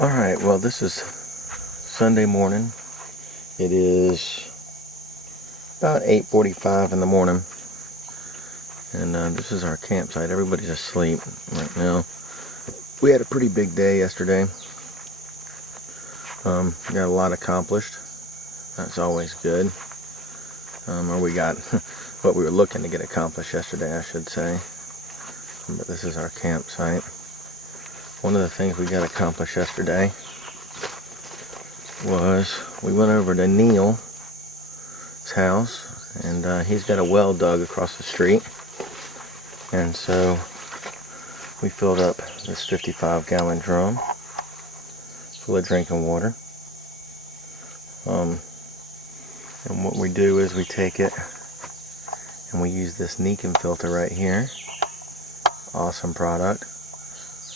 Alright, well, this is Sunday morning. It is about 8:45 in the morning. And this is our campsite. Everybody's asleep right now. We had a pretty big day yesterday. Got a lot accomplished. That's always good. Or we got what we were looking to get accomplished yesterday, I should say. But this is our campsite. One of the things we got accomplished yesterday was we went over to Neil's house, and he's got a well dug across the street, and so we filled up this 55-gallon drum full of drinking water. And what we do is we take it and we use this Niken filter right here. Awesome product.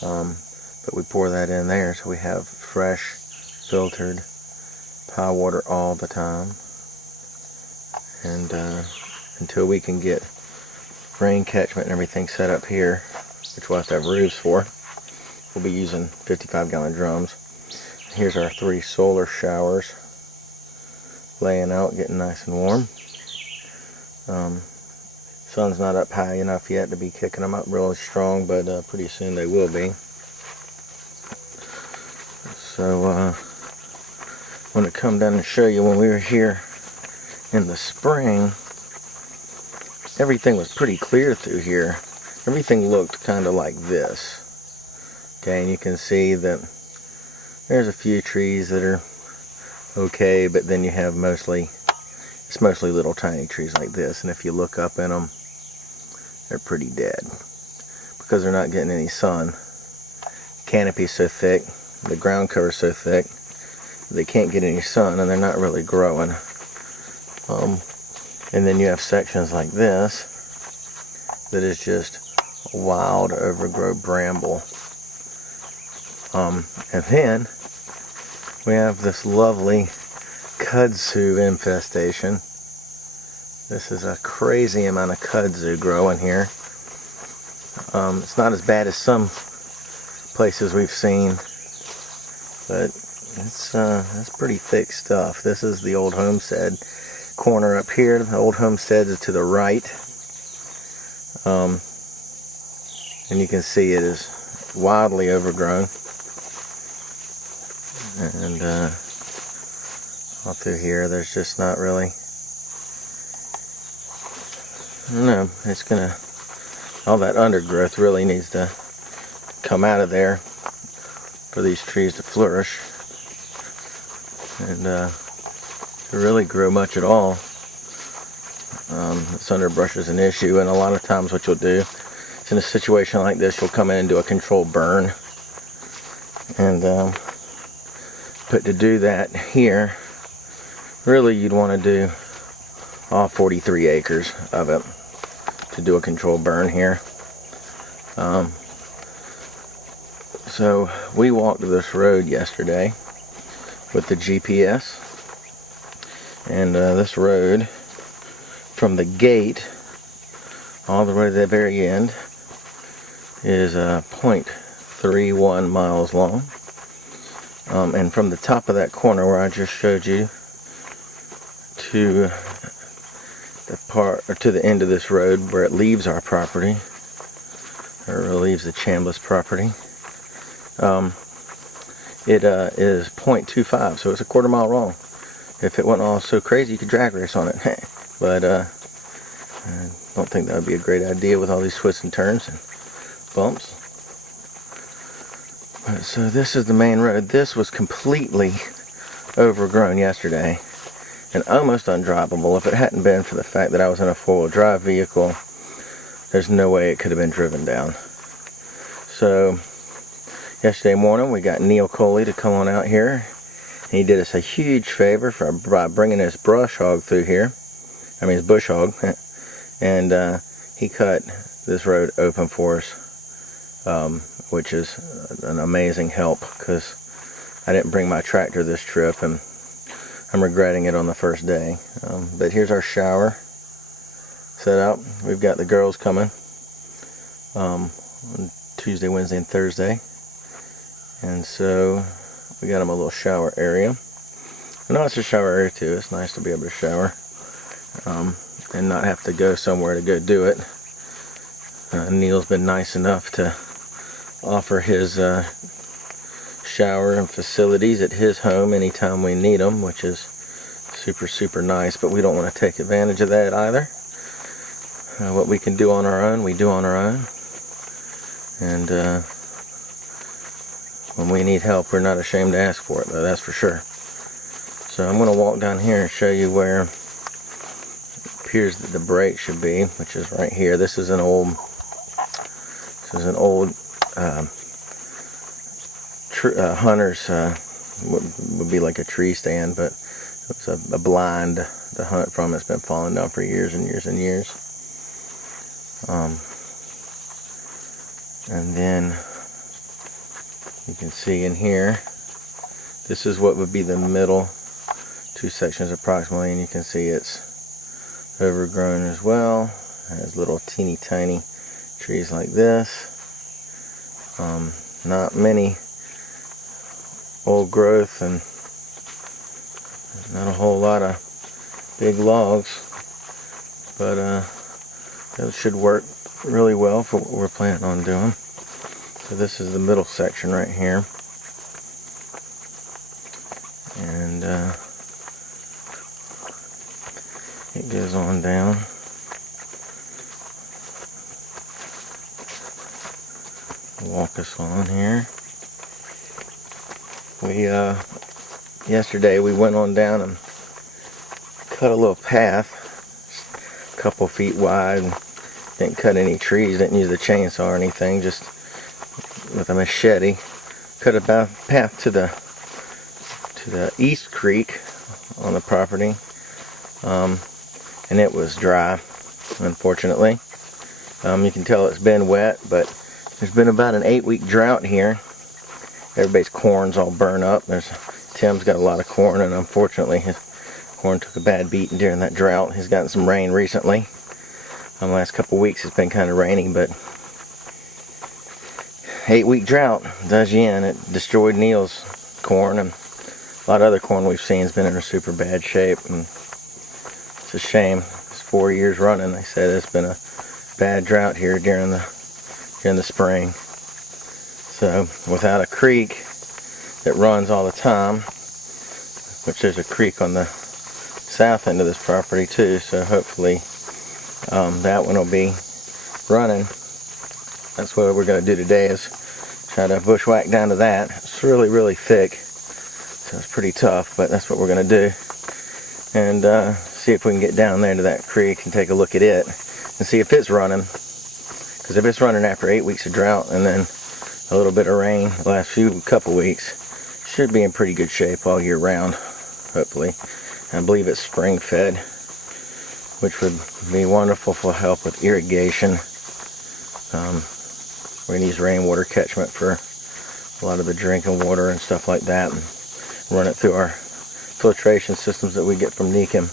But we pour that in there so we have fresh, filtered pie water all the time. And until we can get rain catchment and everything set up here, which we'll have to have roofs for, we'll be using 55-gallon drums. Here's our 3 solar showers laying out, getting nice and warm. Sun's not up high enough yet to be kicking them up really strong, but pretty soon they will be. So I want to come down and show you when we were here in the spring, everything was pretty clear through here. Everything looked kind of like this. Okay, and you can see that there's a few trees that are okay, but then you have it's mostly little tiny trees like this, and if you look up in them, they're pretty dead because they're not getting any sun. Canopy's so thick, the ground cover's so thick, they can't get any sun, and they're not really growing. And then you have sections like this that is just wild overgrown bramble. And then we have this lovely kudzu infestation. This is a crazy amount of kudzu growing here. It's not as bad as some places we've seen, but it's pretty thick stuff. This is the old Homestead corner up here. The old Homestead is to the right, and you can see it is wildly overgrown. And all through here, there's just not really. No, it's gonna. All that undergrowth really needs to come out of there for these trees to flourish and to really grow much at all. This underbrush is an issue, and a lot of times what you'll do is in a situation like this, you'll come in and do a controlled burn. And but to do that here, really you'd want to do all 43 acres of it to do a controlled burn here. So we walked this road yesterday with the GPS, and this road from the gate all the way to the very end is 0.31 miles long. And from the top of that corner where I just showed you to the part, or to the end of this road where it leaves our property, or leaves the Chambliss property, it is 0.25, so it's a quarter mile long. If it wasn't all so crazy, you could drag race on it. But I don't think that would be a great idea with all these twists and turns and bumps. So this is the main road. This was completely overgrown yesterday and almost undrivable. If it hadn't been for the fact that I was in a 4-wheel drive vehicle, there's no way it could have been driven down. So yesterday morning we got Neil Coley to come on out here. He did us a huge favor by bringing his brush hog through here. I mean his bush hog. And he cut this road open for us. Which is an amazing help, because I didn't bring my tractor this trip and I'm regretting it on the first day. But here's our shower set up. We've got the girls coming on Tuesday, Wednesday, and Thursday, and so we got him a little shower area. No, it's a shower area too. It's nice to be able to shower and not have to go somewhere to go do it. Neil's been nice enough to offer his shower and facilities at his home anytime we need them, which is super nice, but we don't want to take advantage of that either. What we can do on our own, we do on our own. And when we need help, we're not ashamed to ask for it, though, that's for sure. So I'm going to walk down here and show you where it appears that the brake should be, which is right here. This is an old hunter's, would be like a tree stand, but it's a blind to hunt from. It's been falling down for years and years and years. And then you can see in here, this is what would be the middle two sections approximately, and you can see it's overgrown as well. It has little teeny tiny trees like this. Not many old growth and not a whole lot of big logs, but that should work really well for what we're planning on doing. So this is the middle section right here, and it goes on down. Walk us on here. We yesterday we went on down and cut a little path, a couple feet wide. Didn't cut any trees, didn't use the chainsaw or anything, just with a machete. Cut a path to the East Creek on the property, and it was dry, unfortunately. You can tell it's been wet, but there's been about an 8-week drought here. Everybody's corn's all burned up. Tim's got a lot of corn, and unfortunately his corn took a bad beating during that drought. He's gotten some rain recently. The last couple weeks it's been kind of rainy, but 8-week drought does you in. It destroyed Neil's corn, and a lot of other corn we've seen has been in a super bad shape, and it's a shame. It's 4 years running. They said it's been a bad drought here during the spring. So without a creek that runs all the time, which there's a creek on the south end of this property too, so hopefully that one will be running. That's what we're going to do today, is try to bushwhack down to that. It's really thick, so it's pretty tough, but that's what we're going to do. And see if we can get down there to that creek and take a look at it and see if it's running. Because if it's running after 8 weeks of drought and then a little bit of rain the last couple weeks, should be in pretty good shape all year round, hopefully. I believe it's spring fed, which would be wonderful for help with irrigation. We're going to use rainwater catchment for a lot of the drinking water and stuff like that, and run it through our filtration systems that we get from Nikim.